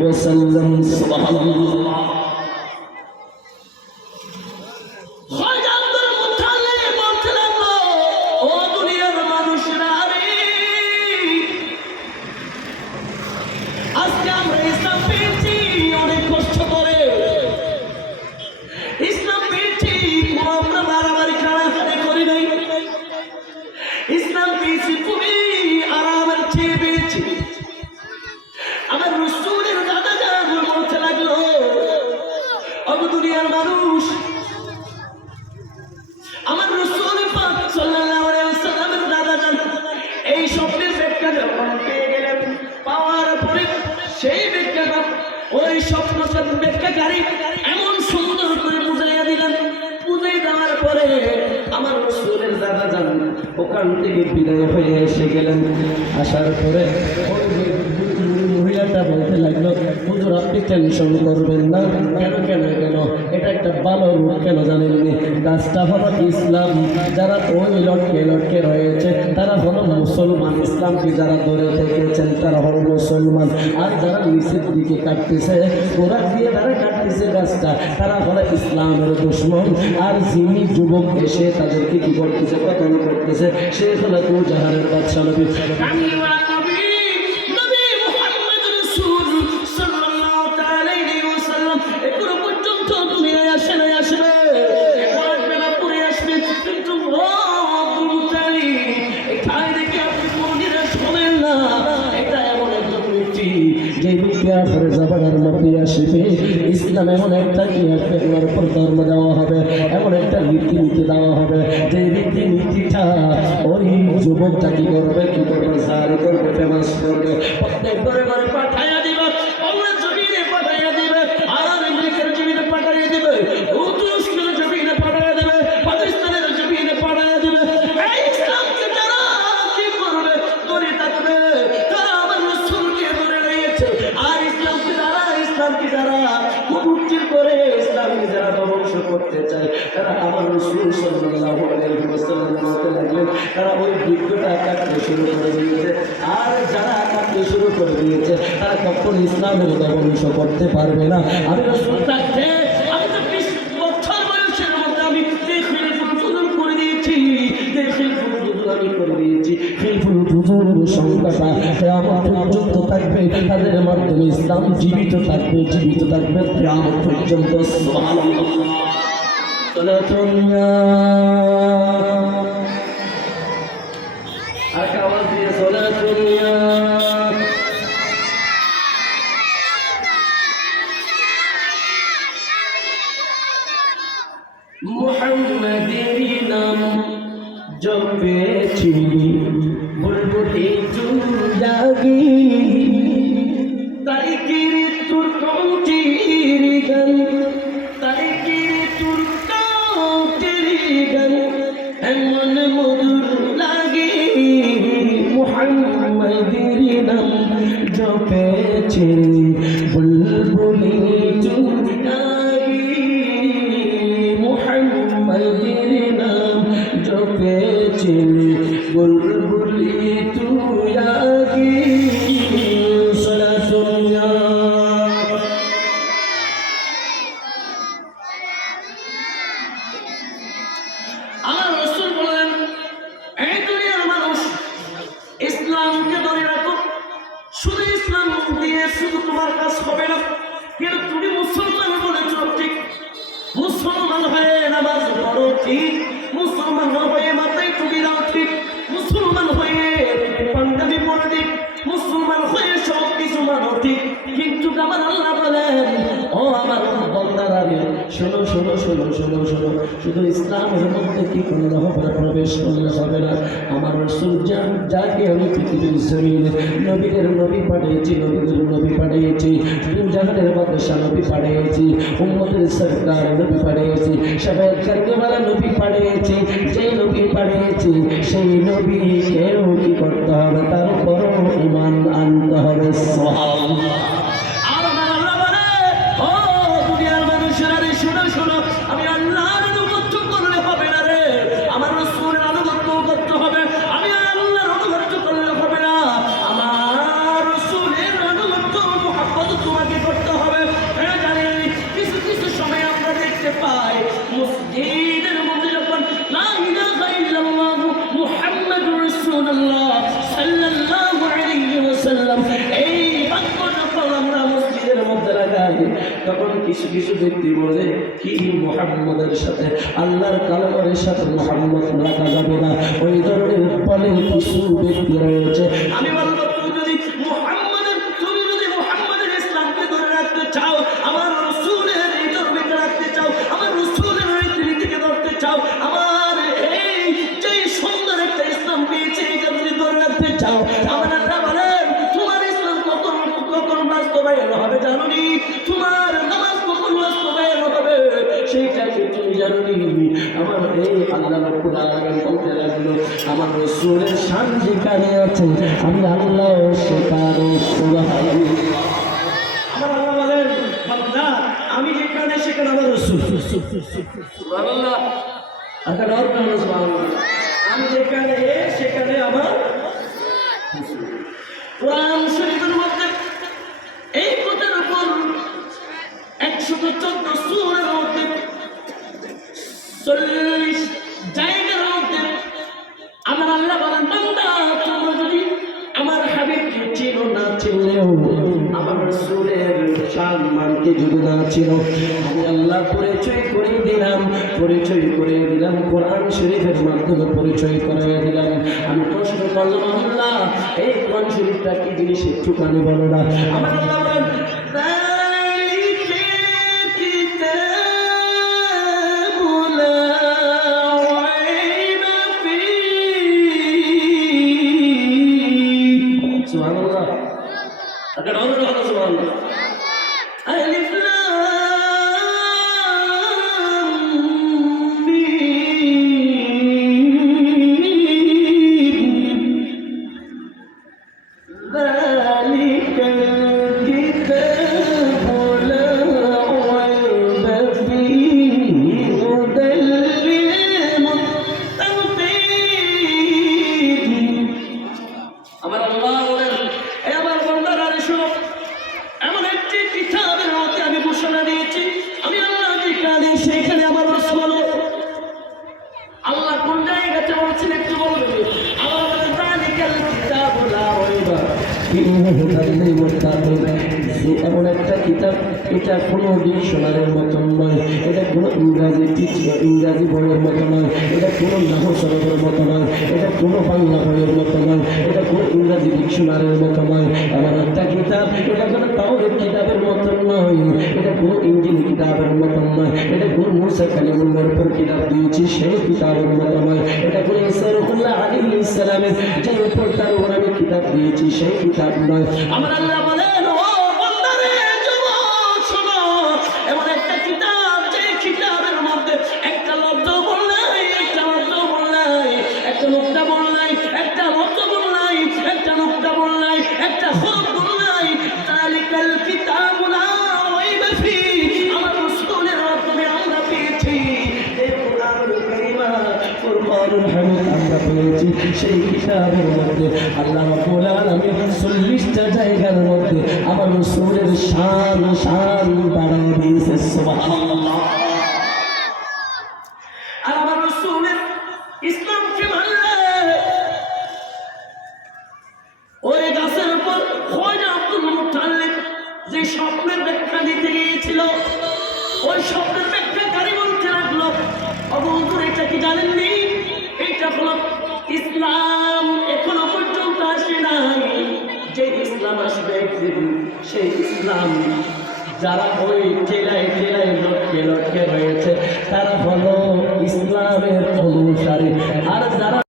ওয়াসাল্লাম। সুবহানাল্লাহ। ইসলাম পেয়েছি খুবই আরামের চেয়ে পেয়েছি। আমার রসুলের দাদা যান বলতে লাগলো, দুনিয়ার মানুষ, আমার রসুল পাক সাল্লাল্লাহু আলাইহি ওয়াসাল্লামের দাদা যান এই স্বপ্নের ব্যাখ্যা যখন পেয়ে গেলেন, পাওয়ার পরে সেই ব্যাখ্যাটা ওই স্বপ্নের ব্যাখ্যাকারী এমন সুন্দর করে বুঝাইয়া দিলেন। বুঝাই দেওয়ার পরে আমার রসুলের দাদা যান ওখান থেকে বিদায় হয়ে এসে গেলেন। আসার পরে মহিলাটা বলতে লাগলো, হুজুর আপনি টেনশন করবেন না। কেন কেন কেন এটা একটা ভালো রূপ, কেন জানেননি? গাছটা হলো ইসলাম। যারা ওই লটকে লটকে রয়েছে তারা হলো মুসলমান। ইসলামকে যারা ধরে থেকেছেন তারা হলো মুসলমান। আর যারা নিচের দিকে কাটতেছে, গোড়া দিয়ে যারা কাটতেছে গাছটা, তারা হলো ইসলামের দুশমন। আর যিনি যুবক এসে তাদেরকে কি করতেছে, কতল করতেছে, সে হলো দু জাহানের বাদশা নবী। ইসলাম এমন একটা ধর্ম দেওয়া হবে, এমন একটা রীতিনীতি দেওয়া হবে যে রীতিনীতিটা ওই যুবকটা কি করবে, জারি করবে, ফেমাস করবে, প্রত্যেক ঘরে ঘরে পাঠাইয়া দিবে, বাংলার জমিনে পাঠাইয়া দিবে, আর আমেরিকার জমিনে পাঠাইয়া দিবে, তুরস্কের জমিনে পাঠাইয়া দেবে, পাকিস্তানের জমিনে পাঠাইয়া দেবে। এই ইসলামকে যারা কি করবে, ধরে থাকবে, তারা আমার রাসূলকে ধরে রয়েছে। আর ইসলামকে যারা কুকুরটির করে, ইসলামকে যারা ধ্বংস করতে চায়, তারা আমার রাসূল সাল্লাল্লাহু আলাইহি ওয়াসাল্লামের মতে লাগলেন, তারা ওই বৃক্ষটা কাটতে শুরু করে দিয়েছে। আর যারা কাটতে শুরু করে দিয়েছে তারা কখনো ইসলামের ধ্বংস করতে পারবে না। আমি রাসূল থাকতে আমি তো 20 বছর বয়সের মধ্যে আমি দেখের ফুজুর করে দিয়েছি, দেখের ফুজুর আমি করে দিয়েছি। ফিলফুল ফুজুরের সংখ্যাটা কিয়ামত পর্যন্ত থাকবে, তাদের মাধ্যমে ইসলাম জীবিত থাকবে, জীবিত থাকবে কিয়ামত পর্যন্ত। সুবহানাল্লাহ। আর আওয়াজ দিয়ে সালাতুল্লাহ। মুহাম্মাদের নাম জপেছি, বুলবুলি জাগি, তারিকের তোর কণ্ঠের গান, তারিকের তোর কণ্ঠের গান এমন মধুর লাগে। মুহাম্মাদের নাম জপেছি, বুলবুলি জাগি, মুহাম্মাদের নাম জপেছি, বুলবুলি তুই আগি। সালাতুল্লাহ। আমার রাসূল বলেন, এই দুনিয়ার মানুষ ইসলামকে ধরে রাখো। শুধু ইসলাম দিয়ে শুধু তোমার কাজ হবে না, কিন্তু তুমি মুসলমান বলেছ ঠিক, মুসলমান হয়ে নামাজ পড়ো ঠিক, মুসলমান হয়ে মাথায় টুপি দাও ঠিক, মুসলমান হয়ে পাঞ্জাবি পড়ো ঠিক, মুসলমান হয়ে সব কিছু মানো ঠিক। কিন্তু আমার আল্লাহ বলেন, ও আমার বান্দারা, শোনো শোনো শোনো শোনো শোনো, শুধু ইসলামের মধ্যে কি করলে হবে না, প্রবেশ করলে হবে না। আমার রাসূল যাকে আমি পৃথিবীর জমিনে নবীদের নবী পাঠিয়েছি, নবীদের নবী পাঠিয়েছি, জাহানের বাদশা নবী পাঠিয়েছি, উম্মতের সরকার নবী পাঠিয়েছি, শাফায়াত কারীওয়ালা নবী পাঠিয়েছি। যে নবী পাঠিয়েছি সেই নবীকেও কি করতে হবে, তার উপরও ঈমান আনতে হবে। সুবহানাল্লাহ। আমি আল্লাহর আনুগত্য করলে হবে না রে, আমার রাসূলের আনুগত্য করতে হবে। আমি আল্লাহর আনুগত্য করলে হবে না, আমার রাসূলের আনুগত্য মুহাব্বত তোমার যায়, তখন কিছু কিছু ব্যক্তি বলে কি মুহাম্মদের সাথে আল্লাহর কালামের সাথে মুহাম্মদ রাখা যাবে না। ওই ধরনের বলের কিছু ব্যক্তি রয়েছে। আমি বলবো তুমি যদি মুহাম্মদের ইসলামকে ধরে রাখতে চাও, আমার রাসূলের এই ধর্মকে রাখতে চাও, আমার রাসূলের রীতিনীতিকে ধরতে চাও, আমার এই যে সুন্দর একটা ইসলাম পেয়েছে এটা যদি ধরে রাখতে চাও, আমার আল্লাহ বলেন তোমার ইসলাম কখন বাস্তবায়ন হবে জানোনি? তোমার নামাজ কখন বাস্তবায়ন হবে সেইটা কি তুমি জানোনি? আমার এই আল্লাহ রাব্বুল আলামিন বলতে লাগলো আমার রাসূলের শান যেখানে আছে আমি আল্লাহ সেখানে। সুবহানাল্লাহ। আমার আল্লাহ বলেন বান্দা আমি যেখানে সেখানে আমার রাসূল। সুবহানাল্লাহ। আর কারণ সুবহানাল্লাহ, আমি যেখানে সেখানে আমার কোরআন শরীফের মধ্যে এই কথার উপর 114 সূরার মধ্যে 40 জায়গার মধ্যে আমার আল্লাহ বলেন বান্দা তোমরা যদি আমার হাবিবকে চিনো না চিনলেও আমার রাসূলের সম্মানকে যদি না চিনো, আমি আল্লাহ পরিচয় করে দিলাম কোরআন শরীফের মাধ্যমে পরিচয় করে দিলাম। আমি প্রশ্ন করলাম আল্লাহ এই কোরআন শরীফটা কি জিনিস একটুখানি বলো না। আমার আল্লাহ বলেন সুবহানাল্লাহ। আগে অন্য কথা সুবহানাল্লাহ। আলিফ লাম মিম যালিকাল কিতাবু লা রাইবা ফীহি হুদাল লিল মুত্তাকিন। আমার আল্লাহ বলেন এই আমার বান্দারা শোনো, এমন একটি কিতাবের মধ্যে আমি ঘোষণা দিয়েছি আমি আল্লাহ যেখানে সেখানে আমার রাসূল। আল্লাহ কোন জায়গাতে বলছেন একটু বলবেন? আল্লাহ বলেন যালিকাল কিতাবু লা রাইবা ফীহি হুদাল লিল মুত্তাকিন। এমন একটা কিতাব, এটা কোনো ডিকশনারির মতন নয়, এটা কোনো ইংরাজি বইয়ের মতো নয়, এটা কোনো নাহু সরফের মতো নয়, এটা কোনো বাংলা বইয়ের মতো নয়, এটা কোনো ইংরাজি ডিকশনারির মতো নয়। এমন একটা কিতাব, এটা কোনো তাওরাত কিতাবের মতন নয়, এটা কোনো ইঞ্জিল কিতাবের মতন নয়, এটা কোনো মুসা কালিমুল্লাহর উপর কিতাব দিয়েছি সেই কিতাবের মতো নয়, এটা কোনো ঈসা রূহুল্লাহ আলাইহিস সালামের যে উপর তার উপর আমি কিতাব দিয়েছি সেই কিতাব নয়। আমার আল্লাহ বলেন ও বান্দারে যুবক শোনো, এমন একটা কিতাব যে কিতাবের মধ্যে একটা লব্ধ বল নাই, একটা লব্ধ বল নাই, একটা নুক্তা বল নাই, একটা লব্ধ বল নাই, একটা নুক্তা বল নাই, একটা হরফ বল নাই। যালিকাল কিতাবু লা রাইবা ফীহি। আমার রাসূলের মাধ্যমে আমরা পেয়েছি এই কুরআনুল কারীমা, কুরআনুল হামিদ আমরা পেয়েছি সেই কিতাবের মধ্যে আল্লাহ রাব্বুল আলামিন 40টা জায়গার মধ্যে আমার রাসূলের শান বাড়ায় দিয়েছে। সুবহানাল্লাহ। আর আমার রাসূলের ইসলামকে মানলে ওই গাছের উপর খোজা আব্দুল মুত্তালিব যে স্বপ্নের ব্যাখ্যা দিতে গিয়েছিল, ওই স্বপ্নের ব্যাখ্যাকারী বলতে লাগলো অবহুদুর এটা কি জানেননি? এটা হলো ইসলাম, এখনো পর্যন্ত আসে নাই। যে ইসলাম আসবে একদিন সেই ইসলাম যারা ওই টেলায়